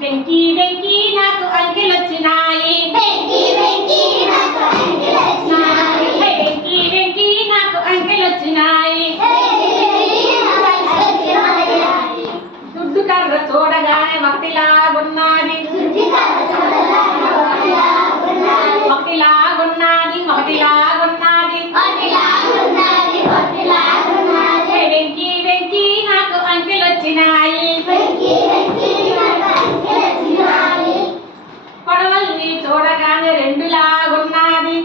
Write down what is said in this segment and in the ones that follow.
వెంకీ వెంకీ నాకు అంకెలొచ్చినాయి వెంకీ వెంకీ నాకు అంకెలొచ్చినాయి వెంకీ వెంకీ నాకు అంకెలొచ్చినాయి దుడ్డు కర్ర చూడగానే మట్టిలాగున్నది మట్టిలాగున్నది మట్టిలాగున్నది వెంకీ వెంకీ నాకు అంకెలొచ్చినాయి కొడవల్ని చూడగానే రెండులాగున్నది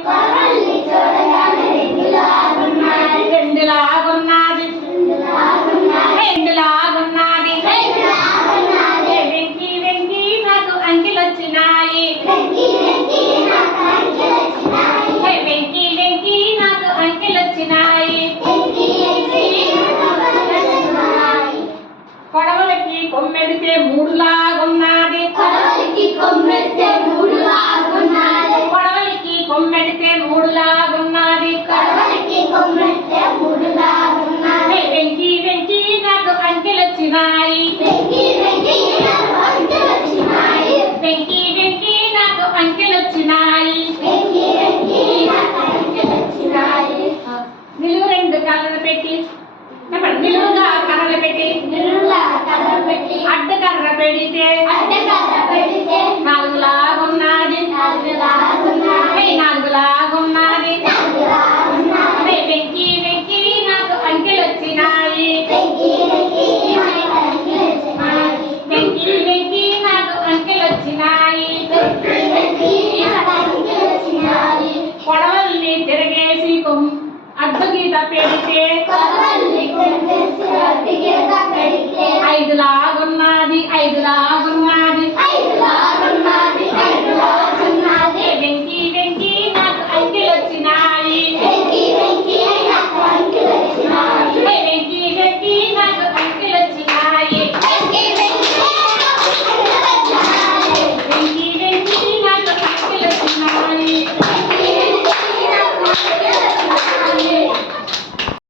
రెండులాగున్నది రెండులాగున్నది వెంకీ వెంకీ నాకు అంకెలొచ్చినాయి వెంకీ వెంకీ నాకు అంకెలొచ్చినాయి కొడవలకి కొమ్మెడితే మూడులాగున్నది కొడవలికి కొమ్మెడితే మూడులాగున్నది వెంకీ వెంకీ నాకు అంకెలొచ్చినాయి వెంకీ